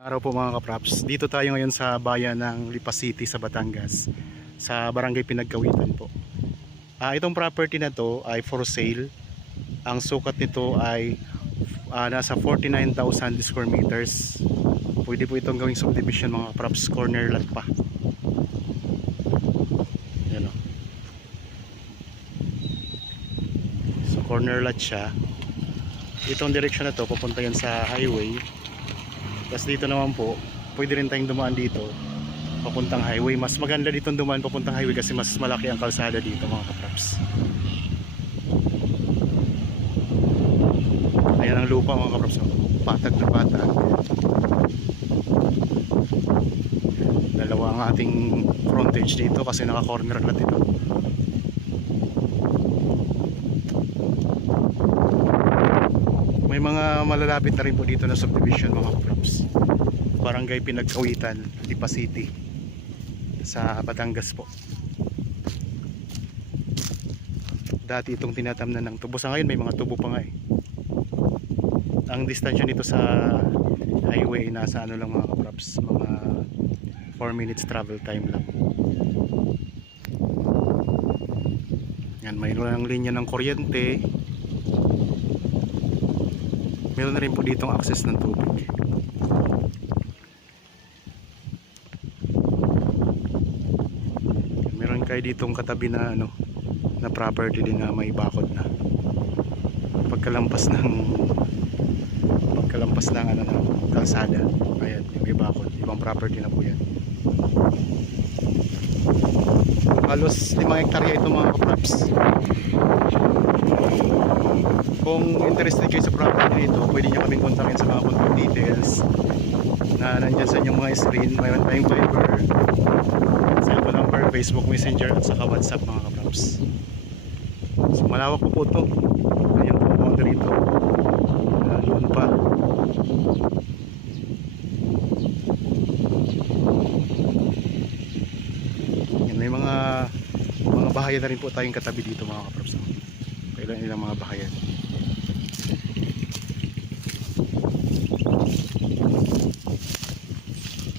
Araw po mga kapraps, dito tayo ngayon sa bayan ng Lipa City sa Batangas, sa Barangay Pinagkawitan po. Itong property na to ay for sale. Ang sukat nito ay nasa 49,000 square meters. Pwede po itong gawing subdivision mga kapraps, corner lot pa. Yan o. So corner lot siya. Itong direction na to, pupunta yan sa highway. Tapos dito naman po, pwede rin tayong dumaan dito papuntang highway. Mas maganda dito dumaan papuntang highway kasi mas malaki ang kalsada dito mga kapraps. Ayan ang lupa mga kapraps, patag na patag. Dalawa ang ating frontage dito kasi naka corner lot ito. May mga malalapit na rin po dito na subdivision mga kapraps. Barangay Pinagkawitan, Lipa City sa Batangas po. Dati itong tinatamnan ng tubo. Sa ngayon may mga tubo pa nga eh. Ang distansya nito sa highway nasa ano lang mga kapraps, mga 4 minutes travel time lang. Yan, mayroon ng linya ng kuryente. Meron na rin po ditong access ng tubig. Meron kayo ditong katabi na ano, na property din na may bakod na. Pagkalampas ng ano na kalsada. Ayan, may bakod. Ibang property na po 'yan. Halos 5 hektarya ito mga kapraps. Kung interested kayo sa property nito, pwede nyo kaming kontakin sa mga contact details na nandyan sa inyong mga screen. Mayroon tayong Viber, cellphone number, Facebook Messenger at saka WhatsApp mga kapraps. So malawak po ito. Ayan po ang dito. Doon pa. Yan, may mga bahayan na rin po tayong katabi dito mga kapraps. Kailan ilang mga bahayan.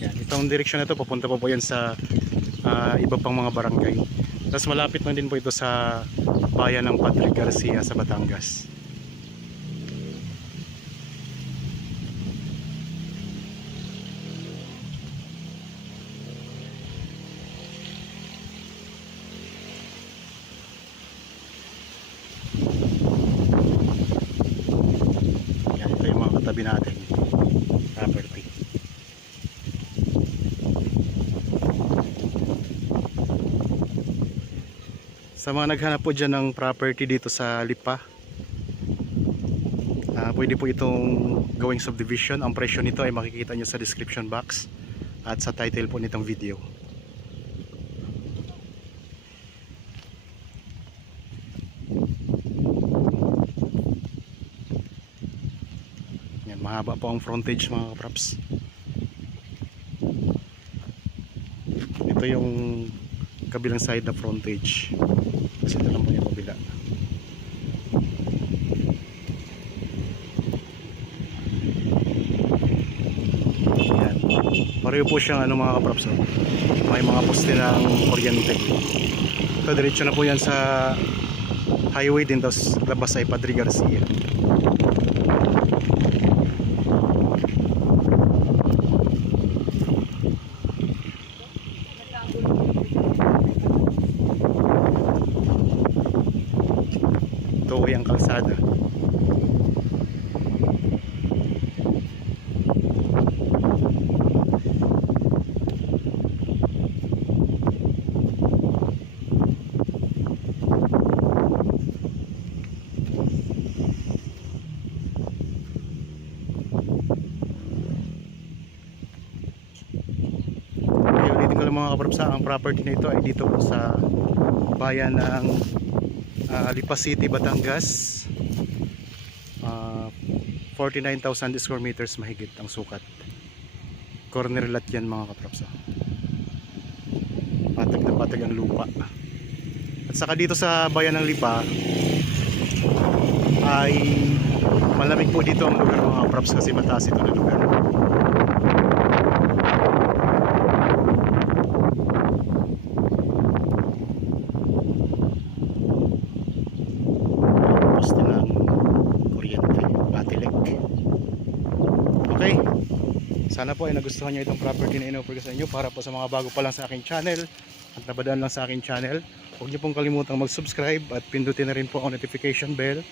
Yan, itong direksyon na ito papunta po yan sa iba pang mga barangay. Tapos malapit na din po ito sa bayan ng Padre Garcia sa Batangas. Yan, ito yung mga katabi natin property. Sa mga naghanap po dyan ng property dito sa Lipa, pwede po itong gawing subdivision. Ang presyo nito ay makikita nyo sa description box at sa title po nitong video. Yan, mahaba po ang frontage mga kapraps. Ito yung kabilang side na frontage kasi ito lang po yung kabila. Yan, pareho po siyang ano mga kapraps, may mga poste ng kuryente. Ito diretso na po yan sa highway din, tapos labas ay Padre Garcia. Ito ay ang kalsada. Ulitin ko lang mga kapraps, ang property na ito ay dito po sa bayan ng Lipa City, Batangas. 49,000 square meters mahigit ang sukat. Corner lot yan mga kapraps. Patag na patag ang lupa. At saka dito sa bayan ng Lipa ay malamig po dito ang lugar mga kapraps kasi mataas ito na lugar. Okay, sana po ay nagustuhan nyo itong property na in-offer ko sa inyo. Para po sa mga bago pa lang sa aking channel at nabadaan lang sa aking channel, huwag nyo pong kalimutang mag-subscribe at pindutin na rin po ang notification bell